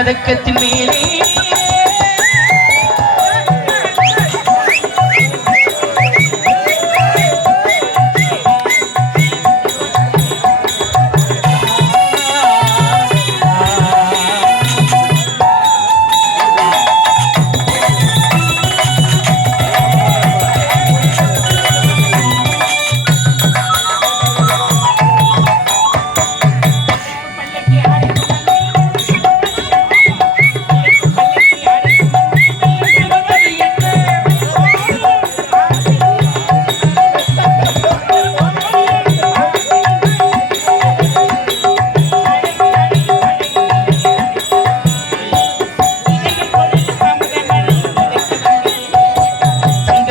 பதக்கத்தின் மேலே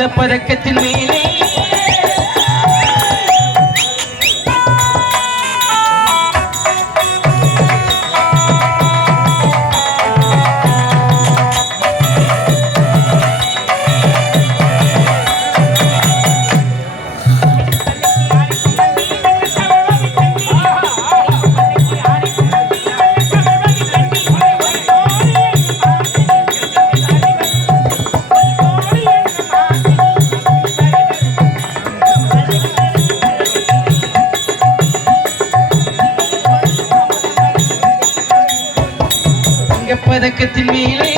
பதக்கத்தின் மேலே பதக்கத்தின் மேலே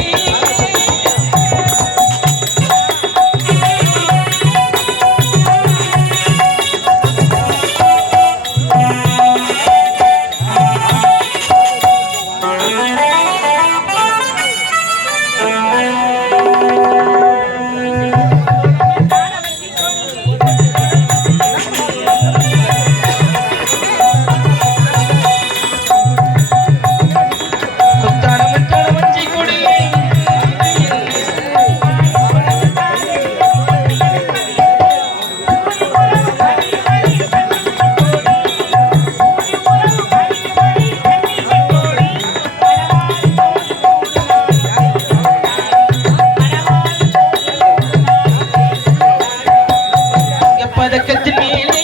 பதக்கத்தின் மேலே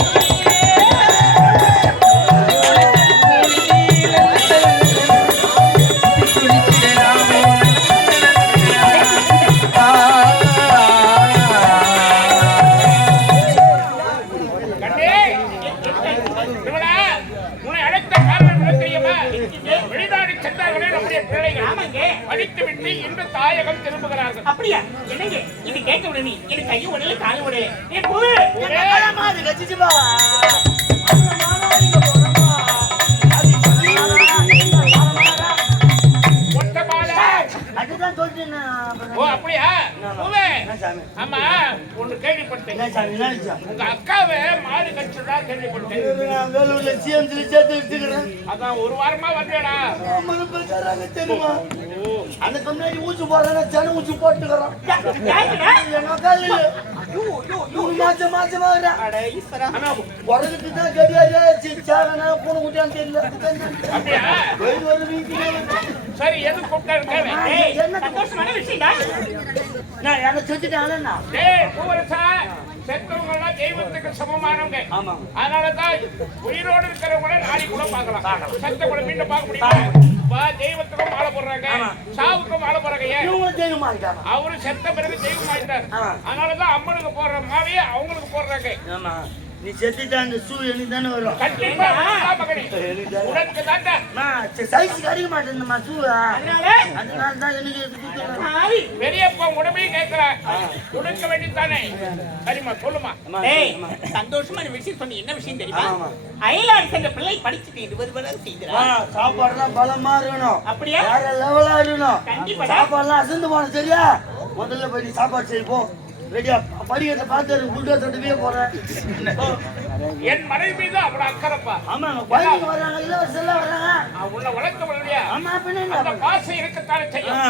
படித்துவிட்டு இன்று தாயகம் திரும்புகிறார்கள். அப்படியா? என்னங்க இது கேட்க உடனே எனக்கு கையை உடல கால் உடல ஆமா ஒண்ணு கேள்விப்பட்டேன். உங்க அக்காவை மாடு கட்சிதா கேள்விப்பட்டேன். அதான் ஒரு வாரமா வரலடா. அந்த கண்ணாடி ஊசி போடுறா ஜன ஊசி போட்டுக்கிறோம். சரி எது செத்தவங்க தெய்வத்துக்கு சமமானவங்க. அதனாலதான் உயிரோடு இருக்கிறவங்க நாளை கூட பார்க்கலாம். செத்த கூட மீண்டும் பார்க்க முடியும். தெய்வத்துக்கும் மாலை போடுறாங்க, சாவுக்கும் மாலை போடுறாங்க. அவரு செத்த பிறகு தெய்வம் ஆயிட்டார். அதனாலதான் அம்மனுக்கு போடுற மாலையே அவங்களுக்கு போடுறாங்க. நீ செத்துட்டா அந்த ஷூ எனக்கு தானே வரும். சைஸ் கிடைக்க மாட்டேன் ஷூ. அதனால தான் எனக்கு பெரியப்பா உடம்பையும் கேட்கிறேன். கொடுக்க வேண்டியதானே. சரிம்மா சொல்லுமா. சந்தோஷமான விஷயம் சொன்ன. என்ன விஷயம் தெரியுமா? அயலார் சென்ற பிள்ளை படிச்சுட்டு 20 வருடம் செய்கிறா. சாப்பாடுலாம் பலமா இருக்கணும். அப்படியா? வேற லெவலா இருக்கணும். கண்டிப்பா சாப்பாடுலாம் அசந்து போன சரியா? முதல்ல போய் சாப்பாடு செய்வோம். ரெடியா படிக்கட்ட பார்த்து புல்டோசர்வே போறேன். என் மனைவி மீது அவள அக்கறப்பா. ஆமா கோயிலுக்கு வராங்க இல்ல செல்ல வராங்க. உள்ள வளர்க்க வரலையா? ஆமா பின்ன அந்த பாசை இருக்கத்தானே செய்யும்.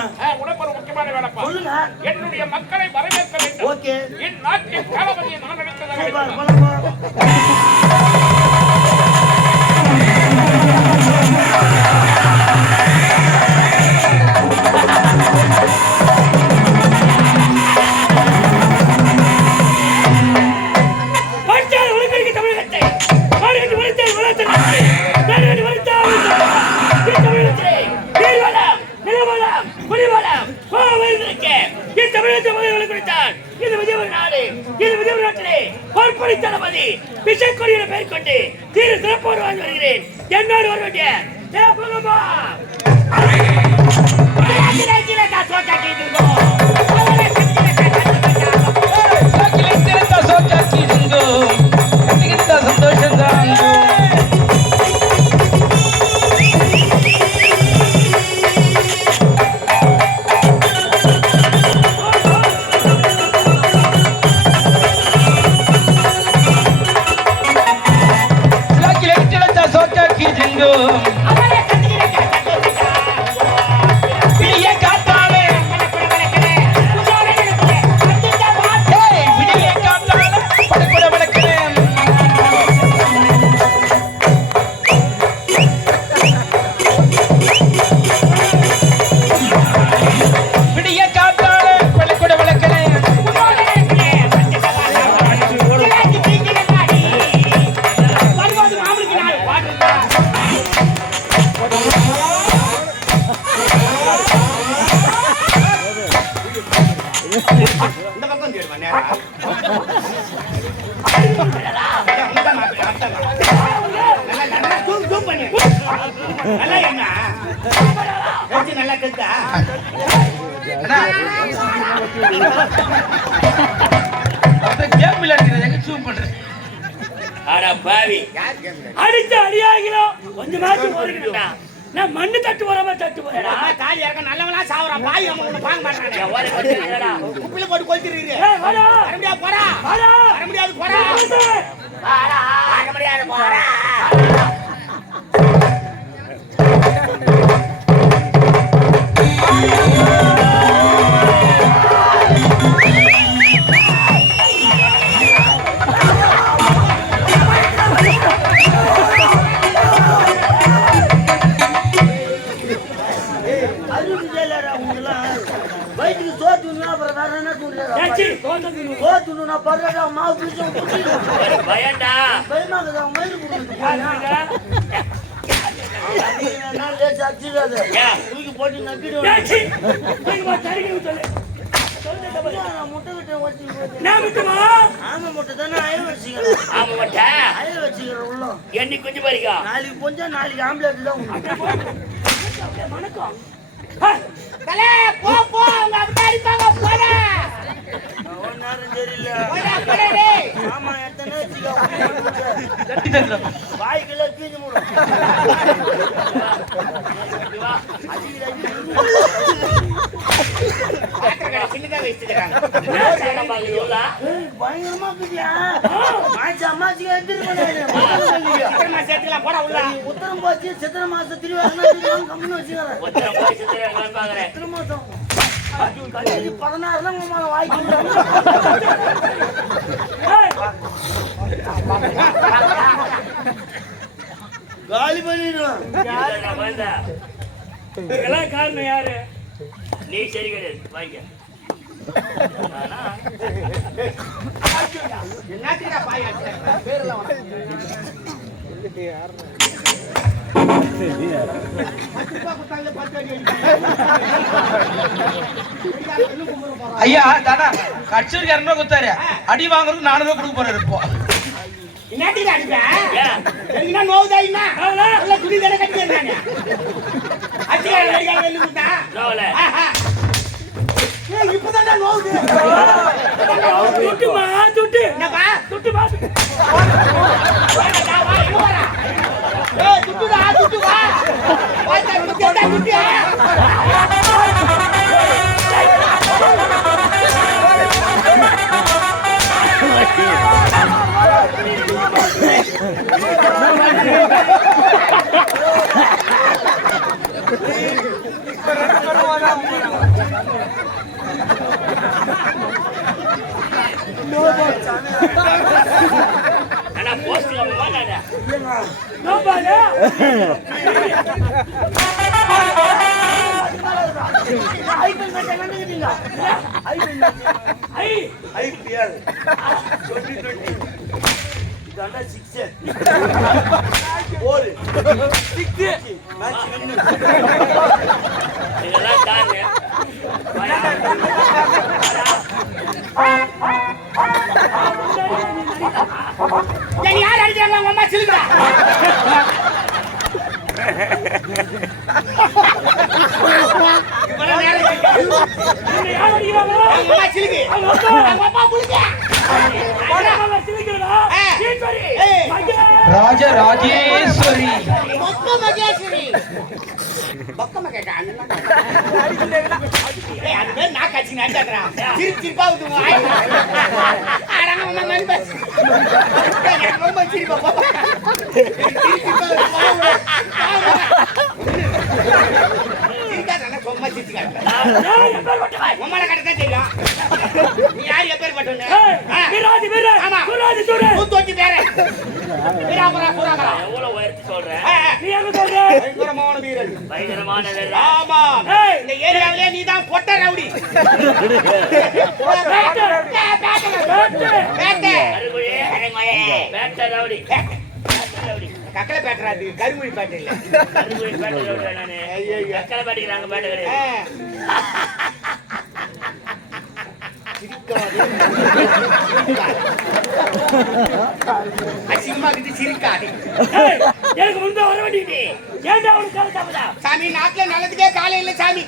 உனக்கு ஒரு முக்கியமான வேலைப்பா. சொல்லுங்க. என்னுடைய மக்களை வரவேற்க வேண்டும். ஓகே. என் நாட்டின் தளபதியை நான் நினைத்ததாக இது விஜய் நாட்டிலே பொறுப்படி தளபதி விஜய் கொடியில பெயர் கொண்டு தீர சிறப்போடு வாழ்ந்து வருகிறேன். என்னோடு வர வேண்டிய ಸಂತೋಷ அடிச்ச அடியாகிலோ கொஞ்சமாச்சும் போறீங்கடா. நான் மண்ணு தட்டு போறாம தட்டு போறேடா. காலி இறக்க நல்லவனா சாவறா பாய் நம்ம ஒண்ணு பாங்க மாட்டானே. ஓலை கட்டிங்கடா. குப்பில போட்டு கொளுத்திறீங்க. ஏய் வாடா. வர முடியாது போடா. வாடா. வர முடியாது போடா. வாடா. வர முடியாது போடா. பயண்டா தூக்கி போட்டு நக்கிடுவேன். ஆமா முட்டை தானே அய வச்சுக்கிறேன். ஆமா மட்டை அய வச்சுக்கிறேன் உள்ள. என்னைக்கு குஞ்சு பறிக்கா நாளைக்கு கொஞ்சம் நாளைக்கு ஆம்லேட் தான் வணக்கம். தலே போ போ உங்க அப்பா அடிப்பாங்க போடா. நேரம் தெரியல. போடா போடா டேய். ஆமா எத்தனை வச்சுக்க. வாய்க்குள்ள கீஞ்சு மூடும். சின்னதா வச்சிருக்காங்க. பயங்கரமா இருக்குதியா. மாச்சி அம்மாச்சிக்கு எடுத்துட்டு சீக்கிரமா சேர்த்துக்கலாம் போடா உள்ள. உத்தரம் போச்சு சித்திர மாசம் திருவாரூர் கம்பெனி வச்சுக்கிறேன். எத்தனை மாசம் 16 வாய்க்கு காலி பண்ணிடுவேன். இதெல்லாம் காரணம் யாரு? நீ சரி கிடையாது வாங்க. என்னத்துக்குடா பாய் அடிச்சற பேர்லாம் ஐயா தாடா கட்சிக்கு 200 குத்தாரு அடி வாங்குறதுக்கு 400 கொடுக்க போறாரு இப்போ. என்னத்துக்கு அடிப்பேன்? என்ன நோவுதா என்ன? நல்ல துணி தான கட்டிட்டேன் நானு. அடியா அடியா வெள்ளி குத்தா. நோல. ஏய் இப்பதான் நோவுது. துட்டுமா துட்டு. என்னப்பா? துட்டு மா. வா வா இங்க வாடா. ஏய் துட்டுடா துட்டு வா. வா துட்டு துட்டு. அண்ணா போஸ்ட்ல மாட்டாடா. நோபாடா. ஐபிஎல் மேட்ச் கண்டுக்கிட்டீங்க. IPL match. ஐபிஎல் 2020 இதாண்டா 6 ஓடு 6 மேட்ச் வின்னு. இதெல்லாம் காரணம். நீ யார் அடிக்கிறாங்க உங்க அம்மா சிலுக்குறா இவ்வளவு நேரம் நீங்க யார் அடிக்கிறாங்க? உங்க அம்மா சிலுக்கு உங்க அப்பா புளுக்க அம்மா சிலுக்குறா? ஈஸ்வரி. ராஜ ராஜேஸ்வரி மொக்க மகேஸ்வரி மொக்க மகேஷ் அது பேர் நான் கட்சி நடிச்சாடுறா சிரிப்பு சிரிப்பா விட்டுங்க ஆடாங்க அம்மா மணி பஸ் ரொம்ப சிரிப்பா சும்மா சிரிச்சுக்காரு உம்மளை கட்டத்தான் தெரியும் நீ யார் எப்பேற்பட்டவங்க ஆமா தூக்கி பேர வீராபுரா புறாகரா எவ்வளவு உயர்த்தி சொல்ற? நீ எங்க சொல்ற பயங்கரமான வீரன் பயங்கரமான வீரன். ஆமா இந்த ஏரியாவிலே நீ தான் பொட்ட ரவுடி பேட்டை அருகுழி அரங்கோயே பேட்ட ரவுடி. கக்கலை பேட்டராது கருமொழி பேட்டை இல்ல அருகுழி பேட்ட ரவுடி நானு. கக்கல பாடிக்கிறாங்க பேட்ட கிடையாது. அசிங்கமா கிட்ட சிரிக்காது எனக்கு முன்பே வர வேண்டியது ஏன்டா அவனுக்கு கால தாமதா? சாமி நாட்டுல நல்லதுக்கே காலம் இல்ல சாமி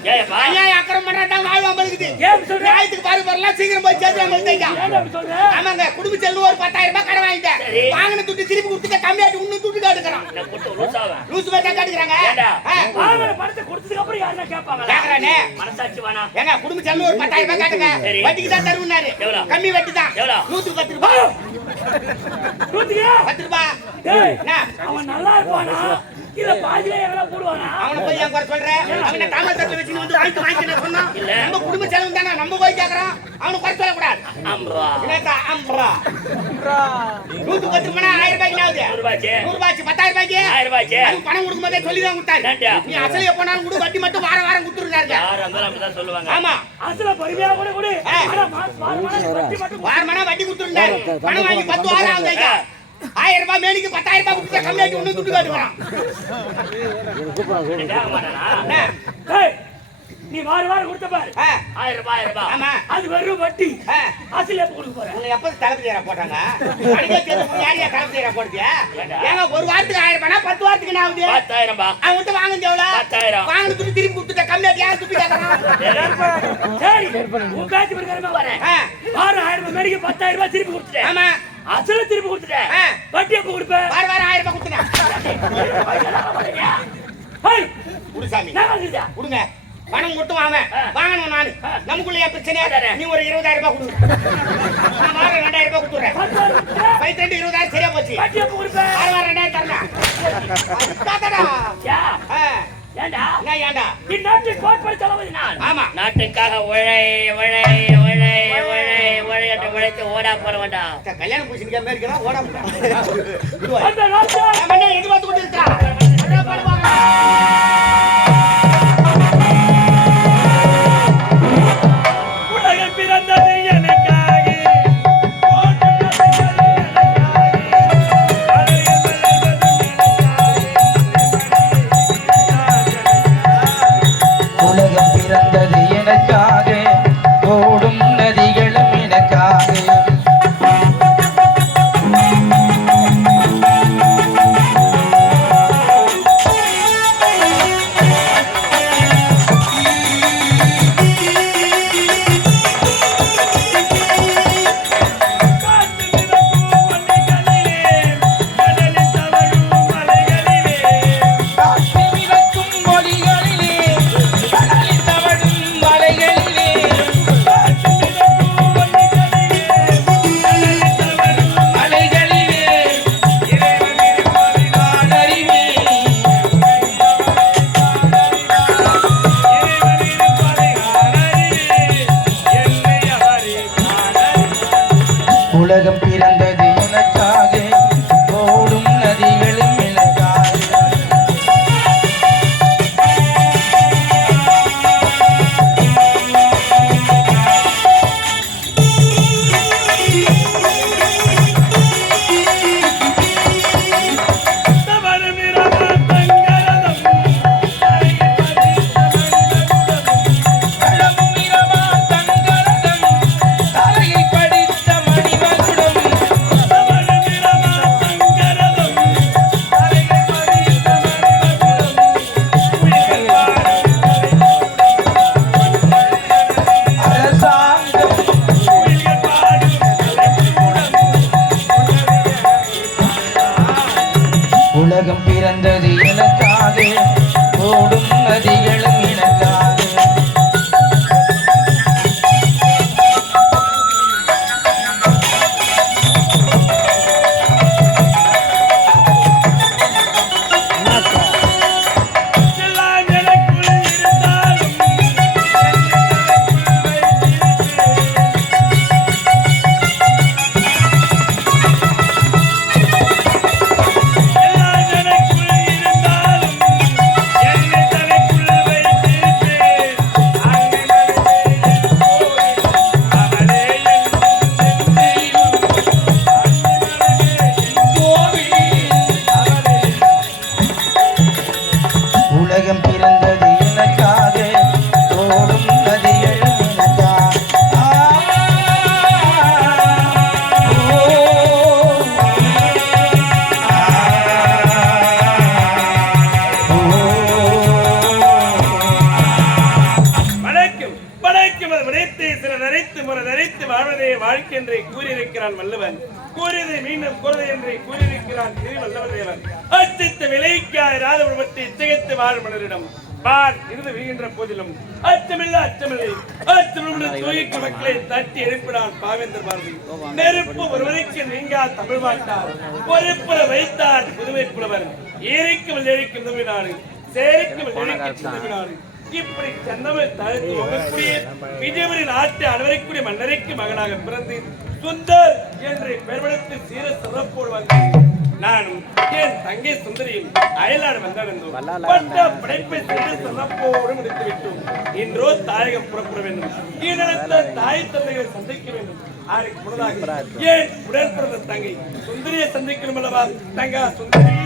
அநியாயம் அக்கிரமம் பண்றதான் வாழ்வு அம்பளுக்குது ஏன் சொல்ற? நியாயத்துக்கு பாரு வரலாம் சீக்கிரம் போய் சேர்த்து அம்பளுத்தையா ஏன்டா அப்படி சொல்ற? ஆமாங்க குடும்ப செல்வம் ஒரு 10,000 ரூபாய் கடன் வாங்கிட்டேன் வாங்கின துட்டு திருப்பி கொடுத்துக்க கம்மியாட்டு இன்னும் துட்டு காட்டுக்கிறான் நான் போட்டு லூசாவேன். லூசு பேட்டா காட்டுக்கிறாங்க ஏன்டா வாங்குற பணத்தை கொடுத்ததுக்கு அப்புறம் யாரா கேட்பாங்களா? கேக்குறானே மனசாட்சி வேணா? ஏங்க குடும்ப செல்வம் ஒரு 10,000 ரூபாய் காட்டுங்க சரி. வட்டிக்கு தான் தருவனாரு எவ்வளவு? கம்மி வட்டி தான் எவ்வளவு? 110 ரூபாய் நூத்தியா? 10 ரூபாய் டேய், என்ன அவன் நல்லா இருப்பானா இல்ல பாதியில எவ்வளவு போடுவானா? அவனை போய் ஏன் குறை சொல்ற அவனை தாமதத்துல வச்சுன்னு வந்து வாங்கி சொன்னா இல்ல. நம்ம குடும்ப செலவு தானே நம்ம போய் கேக்குறோம் அவனை குறை சொல்லக்கூடாது அம்பா என்னக்கா அம்பரா 110 ரூபாய் 1000 ரூபாய்க்கு ஆகுது 100 ரூபாய்க்கு 100 ரூபாய்க்கு 10,000 ரூபாய்க்கு 1000 ரூபாய்க்கு அது பணம் கொடுக்கும்போதே சொல்லி தான் கொடுத்தாரு ஏன்டா? நீ அசலைய போனாலும் கொடு வட்டி மட்டும் வாரம் வாரம் கொடுத்துருந்தாருங்க யார் இருந்தாலும் அப்படிதான் சொல்லுவாங்க. ஆமா அசல பொறுமையா கூட கொடு. ஆனா வாரமான வட்டி மட்டும் வாரமானா வட்டி கொடுத்துருந்தாரு பணம் வாங்கி 10 வாரம் ஆகுது ஐயா 1000 ரூபாய் மேனிக்கு 10,000 ரூபாய் கொடுத்தா கம்மியாக்கி ஒண்ணு துட்டு காட்டுறான் கேட்க மாட்டானா? டேய், நீ வாரம் கொடுத்த பாரு 1000 ரூபாய். ஆமா அது வெறும் வட்டி. அசல் எப்ப கொடுக்க போற? உன்னை எப்ப தளபதி ஏற போட்டாங்க அடிக்க தெரிஞ்சு யாரையா தளபதி ஏற போடுதியா ஏங்க ஒரு வாரத்துக்கு 1000 ரூபாய் 10 வாரத்துக்கு என்ன ஆகுது 10,000 ரூபாய். அவன் வந்து வாங்குறது எவ்வளவு 10,000. வாங்கின துட்டு திருப்பி கொடுத்துட்ட கம்மியாக்கி யாரும் துப்பி கேட்கறான் சரி, உன் பேச்சு பிரகாரமா வரேன். வாரம் 1000 ரூபாய் மேடிக்கு 10,000 ரூபாய் திருப்பி கொடுத்துட்டேன். ஆமா அசல திருப்பி கொடுத்துட்டேன். வட்டி எப்ப கொடுப்ப? வாரம் வாரம் 1000 ரூபாய் கொடுத்துனா ஹேய், குடு சாமி நான் வந்துட்டா. கொடுங்க பணம் மட்டும் வாங்கணும் நானு நமக்குள்ள பிரச்சனை நீ ஒரு 20,000 ரூபாய் கொடு நான் வாரம் 2,000 ரூபாய் கொடுத்துறேன் 20,000 சரியா போச்சு வட்டி எப்ப கொடுப்ப? வாரம் வாரம் 2,000 தரணும் யா, ஏண்டா? நான் ஏன்டா இந்நாட்டின் கோட்பாடு தளபதி நான். ஆமா நாட்டுக்காக உழைத்து உழைத்து ஓடா போற வேண்டாம். கல்யாணம் பூசினிக்கா மாதிரி இருக்கிறா ஓட அந்த ராஜா எதிர்பார்த்து கொண்டு இருக்கா உலகம் பிறந்தது எனக்காக, உலகம் பிறந்தது எனக்காக ஓடும் நதிகளும் எனக்காக கூறியது மீண்டும் குரலை என்று கூறியிருக்கிறார் திருவள்ளுவர் தேவர். அச்சித்த விலைக்காய் ராதபுரத்தை திகைத்து வாழும் மன்னரிடம் பார் இருந்து விழுகின்ற போதிலும் அச்சமில்லை அச்சமில்லை தூய்க்கு மக்களை தட்டி எழுப்பினான் பாவேந்தர் பாரதி. நெருப்பு ஒருவருக்கு நீங்கா தமிழ் மாட்டார் பொறுப்புற வைத்தார் புதுமை புலவர் ஏரிக்கும் எழுக்கும் தமிழ்நாடு சேரிக்கும் எழுக்கும் தமிழ்நாடு. இப்படி சென்னவர் தடுத்து உகக்கூடிய விஜயபுரி நாட்டு அனைவருக்குரிய மன்னரைக்கு மகனாக பிறந்து சுந்தர் என்று பெருமளத்து சீர சிறப்போடு வந்தேன். நானும் என் தங்கை சுந்தரியும் அயலாடு வந்தடைந்தோம். பட்ட படைப்பை செய்து சிறப்போடு முடித்துவிட்டோம். இன்றோ தாயகம் புறப்பட வேண்டும். ஈழத்த தாய் தந்தைகளை சந்திக்க வேண்டும். அதற்கு முன்னதாக ஏன் உடன் பிறந்த தங்கை சுந்தரியை சந்திக்கணும் அல்லவா? தங்கா சுந்தரி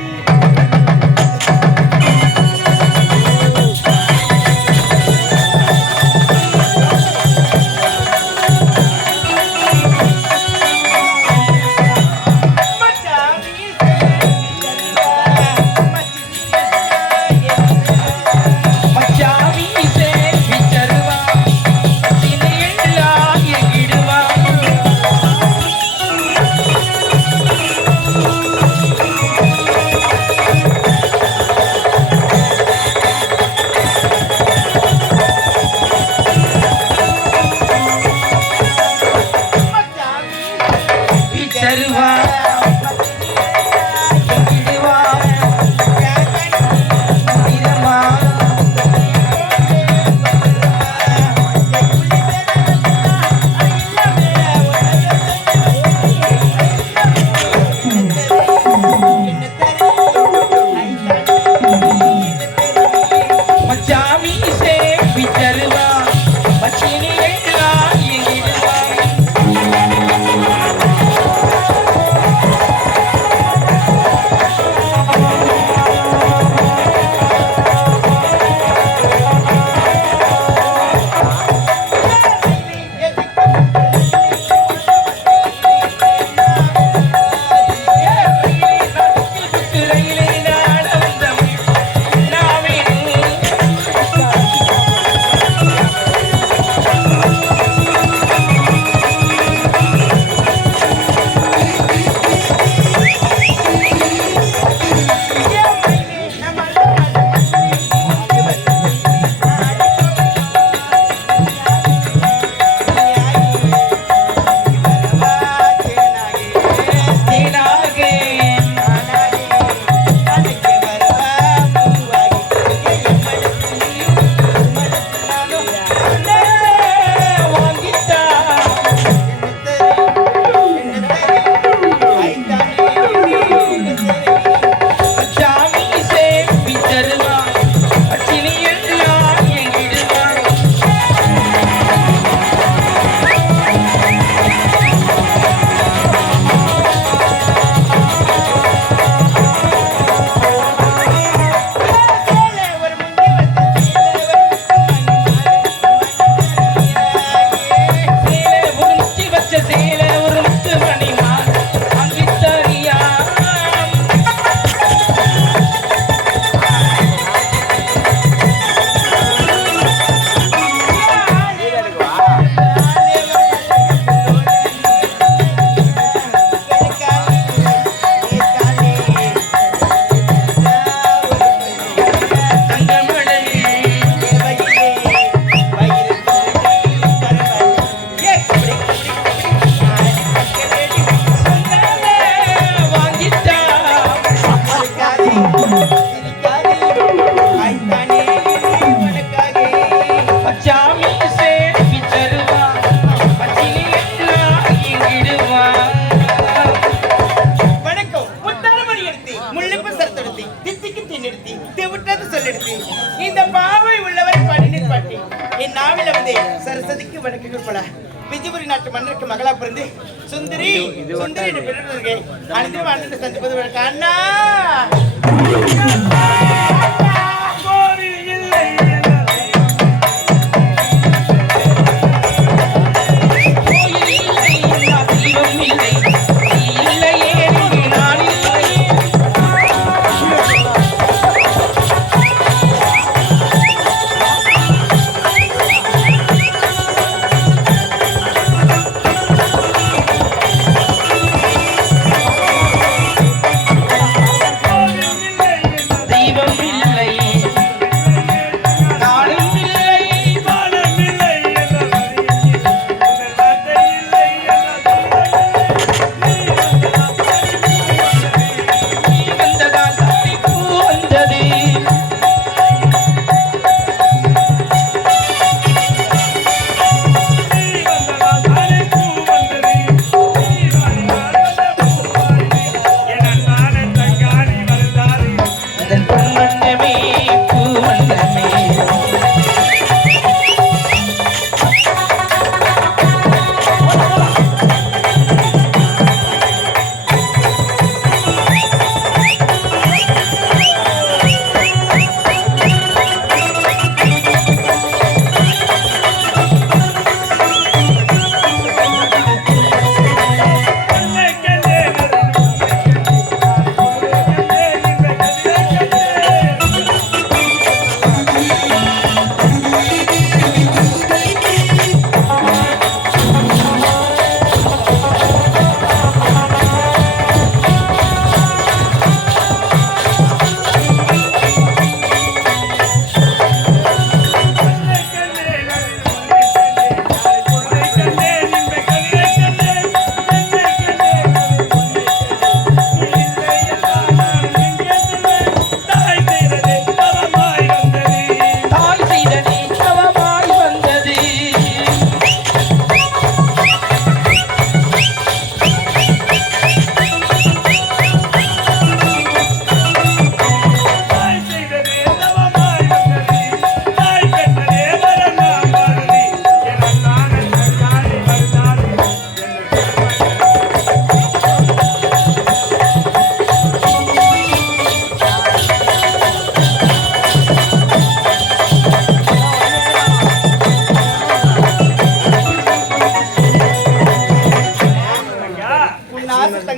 விஜயபுரி நாட்டு மன்னருக்கு மகளா பிறந்து சுந்தரி சுந்தரி பிறகு அனைத்து அண்ணன் சந்திப்பது அண்ணா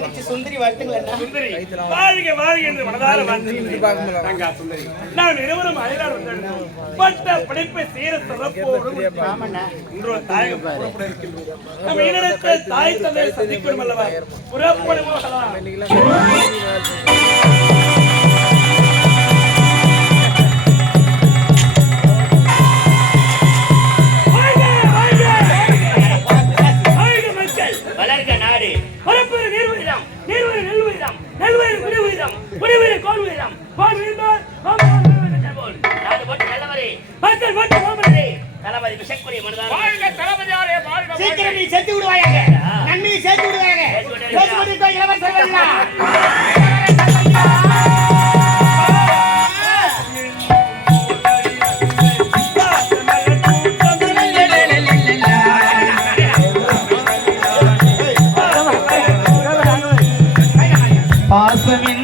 தங்கச்சி சுந்தரி வாழ்த்துங்களா? சுந்தரி வாழ்க வாழ்க என்று மனதார வாழ்த்துகிறேன். தங்கா சுந்தரி, நாம் இருவரும் அயலார் வந்தோம். பட்ட படைப்பை சீர சிறப்போடு இன்றொரு தாயகம் புறப்பட இருக்கின்றோம். நம்ம இடத்தை தாய் தந்தை சந்திக்கிறோம் அல்லவா? புறப்படுவோம். வளர்க நாடு பரப்புற நீர்வீதம் நீர்வீர நெல்வீதம் நெல்வீர குடிவீதம் குடிவீர கோல்வீதம் கோல்வீதம் நாடு போட்டு நல்லவரே மக்கள் போட்டு கோமரே தளபதி விஷக்குரிய மனதார வாழ்க தளபதியாரே வாழ்க. சீக்கிரம் நீ செத்து விடுவாயாக நன்மையை சேர்த்து விடுவாயாக பேசுவதற்கு இளவரசர் பாசமின்